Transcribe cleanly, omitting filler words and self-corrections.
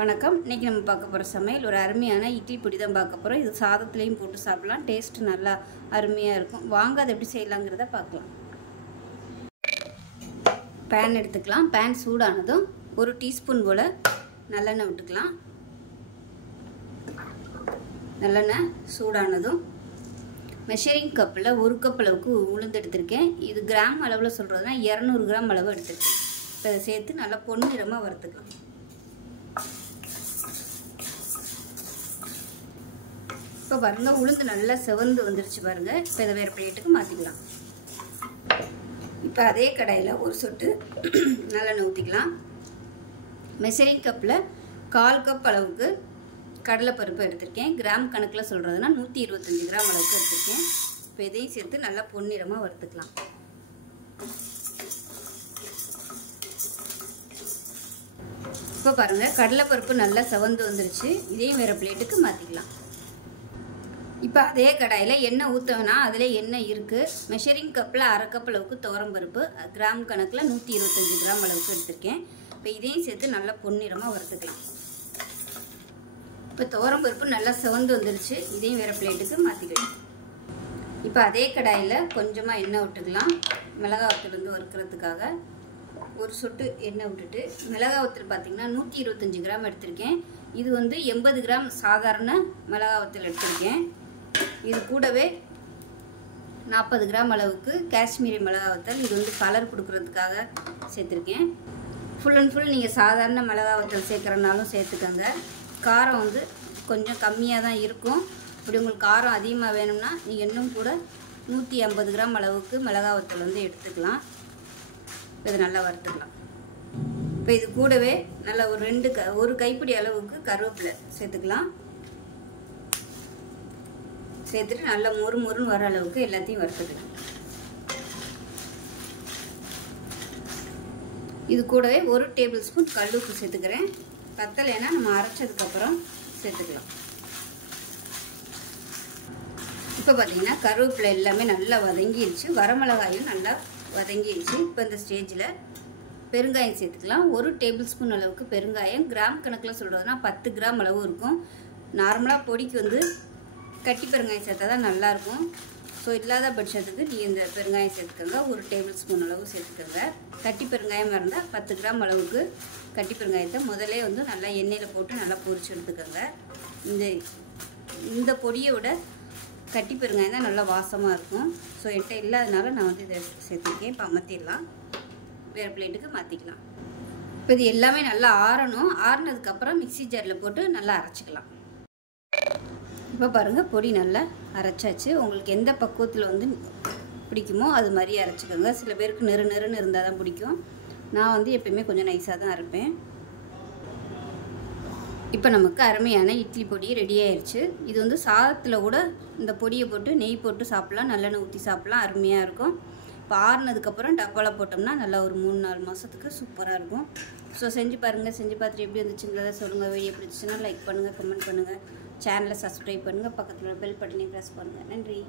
வணக்கம். இன்றைக்கி நம்ம பார்க்க போகிற சமையல் ஒரு அருமையான இட்லி பொடி தான் பார்க்க போகிறோம். இது சாதத்துலேயும் போட்டு சாப்பிடலாம். டேஸ்ட் நல்லா அருமையாக இருக்கும். வாங்க அதை எப்படி செய்யலாங்கிறத பார்க்கலாம். பேன் எடுத்துக்கலாம். பேன் சூடானதும் ஒரு டீஸ்பூன் போல் நல்லெண்ணெய் விட்டுக்கலாம். நல்லெண்ணெய் சூடானதும் மெஷரிங் கப்பில் 1 கப் அளவுக்கு உளுந்து எடுத்திருக்கேன். இது கிராம் அளவில் சொல்கிறதுனா 200 கிராம் அளவு எடுத்துருக்கேன். இப்போ அதை சேர்த்து நல்லா பொன்னிறமாக வறுத்துக்கலாம். இப்போ பாருங்கள், உளுந்து நல்லா செவந்து வந்துருச்சு பாருங்கள். இப்போ இதை வேறு பிளேட்டுக்கு மாற்றிக்கலாம். இப்போ அதே கடாயில் ஒரு சொட்டு நல்லெண்ணெய் ஊற்றிக்கலாம். மெஷரிங் கப்பில் 1/4 கப் அளவுக்கு கடலைப்பருப்பு எடுத்திருக்கேன். கிராம் கணக்கில் சொல்கிறதுனா 125 கிராம் அளவுக்கு எடுத்திருக்கேன். இப்போ இதையும் சேர்த்து நல்லா பொன்னிறமாக வறுத்துக்கலாம். இப்போ பாருங்கள், கடலைப்பருப்பு நல்லா செவந்து வந்துருச்சு. இதையும் வேறு பிளேட்டுக்கு மாற்றிக்கலாம். இப்போ அதே கடாயில் எண்ணெய் ஊற்றவேனா, அதில் எண்ணெய் இருக்குது. மெஷரிங் கப்பில் 1/2 கப் அளவுக்கு துவரம்பருப்பு, கிராம் கணக்கில் 125 கிராம் அளவுக்கு எடுத்திருக்கேன். இப்போ இதையும் சேர்த்து நல்லா பொன்னிறமாக வறுத்துக்கலாம். இப்போ துவரம்பருப்பு நல்லா செவந்து வந்துருச்சு. இதையும் வேறு பிளேட்டுக்கு மாற்றிக்கலாம். இப்போ அதே கடாயில் கொஞ்சமாக எண்ணெய் விட்டுக்கலாம். மிளகாய் வத்தல் வறுக்கிறதுக்காக ஒரு சொட்டு எண்ணெய் விட்டுட்டு, மிளகாய் வத்தல் பார்த்திங்கன்னா 125 கிராம் எடுத்திருக்கேன். இது 80 கிராம் சாதாரண மிளகாய் வத்தல் எடுத்திருக்கேன். இது கூடவே 40 கிராம் அளவுக்கு காஷ்மீரி மிளகாய் வத்தல். இது கலர் கொடுக்கறதுக்காக சேர்த்துருக்கேன். ஃபுல் அண்ட் ஃபுல் நீங்கள் சாதாரண மிளகாய் வத்தல் சேர்க்குறனாலும் சேர்த்துக்கோங்க. காரம் கொஞ்சம் கம்மியாக தான் இருக்கும். அப்படி உங்களுக்கு காரம் அதிகமாக வேணும்னா நீங்கள் இன்னும் கூட 150 கிராம் அளவுக்கு மிளகாய் வத்தல் எடுத்துக்கலாம். இதை நல்லா வறுத்துக்கலாம். இப்போ இது கூடவே நல்லா ஒரு கைப்பிடி அளவுக்கு கருவேப்பிலை சேர்த்துக்கலாம். சேர்த்துட்டு நல்லா மொறுன்னு வர அளவுக்கு எல்லாத்தையும் வறுத்துக்கலாம். இது கூடவே 1 டேபிள் ஸ்பூன் கல்லுப்பு சேர்த்துக்கிறேன். பத்தலைன்னா நம்ம அரைச்சதுக்கப்புறம் சேர்த்துக்கலாம். இப்போ பார்த்தீங்கன்னா கருவேப்பிலை எல்லாமே நல்லா வதங்கிடுச்சு. வரமிளகாயும் நல்லா வதங்கிடுச்சு. இப்போ இந்த ஸ்டேஜில் பெருங்காயம் சேர்த்துக்கலாம். 1 டேபிள் ஸ்பூன் அளவுக்கு பெருங்காயம். கிராம் கணக்கில் சொல்கிறதுனா 10 கிராம் அளவு இருக்கும். நார்மலாக பொடிக்கு கட்டி பெருங்காயம் சேர்த்தா தான் நல்லாயிருக்கும். ஸோ இல்லாத பட்சத்துக்கு நீங்கள் இந்த பெருங்காயம் சேர்த்துக்கோங்க. 1 டேபிள் ஸ்பூன் அளவு சேர்த்துக்கோங்க. கட்டி பெருங்காயமாக இருந்தால் 10 கிராம் அளவுக்கு கட்டி பெருங்காயத்தை முதலே நல்லா எண்ணெயில் போட்டு நல்லா பொரிச்சு எடுத்துக்கோங்க. இந்த பொடியை விட கட்டி பெருங்காயம் தான் நல்லா வாசமாக இருக்கும். ஸோ என்கிட்ட இல்லாதனால நான் இதை சேர்த்துருக்கேன். இப்போ அமர்த்திடலாம். வேறு பிளேட்டுக்கு மாற்றிக்கலாம். இப்போ இது எல்லாமே நல்லா ஆறணும். ஆறினதுக்கப்புறம் மிக்சி ஜாரில் போட்டு நல்லா அரைச்சிக்கலாம். இப்போ பாருங்கள், பொடி நல்லா அரைச்சாச்சு. உங்களுக்கு எந்த பக்குவத்தில் பிடிக்குமோ அது மாதிரி அரைச்சிக்கோங்க. சில பேருக்கு நெருன்னு இருந்தால் தான் பிடிக்கும். நான் எப்பயுமே கொஞ்சம் நைஸாக தான் அரைப்பேன். இப்போ நமக்கு அருமையான இட்லி பொடி ரெடி ஆயிடுச்சு. இது சாதத்தில் கூட இந்த பொடியை போட்டு நெய் போட்டு சாப்பிட்லாம். நல்லெண்ணெய் ஊற்றி சாப்பிட்லாம். அருமையாக இருக்கும். இப்போ ஆறுனதுக்கப்புறம் டப்பாவில் போட்டோம்னா நல்லா ஒரு 3-4 மாதத்துக்கு சூப்பராக இருக்கும். ஸோ செஞ்சு பாருங்கள். செஞ்சு பார்த்துட்டு எப்படி வந்துச்சுங்கிறத சொல்லுங்கள். வீடியோ பிடிச்சிச்சுன்னா லைக் பண்ணுங்கள், கமெண்ட் பண்ணுங்கள், சேனலை சப்ஸ்கிரைப் பண்ணுங்கள், பக்கத்தில் பெல் பட்டனையும் ப்ரெஸ் பண்ணுங்கள். நன்றி.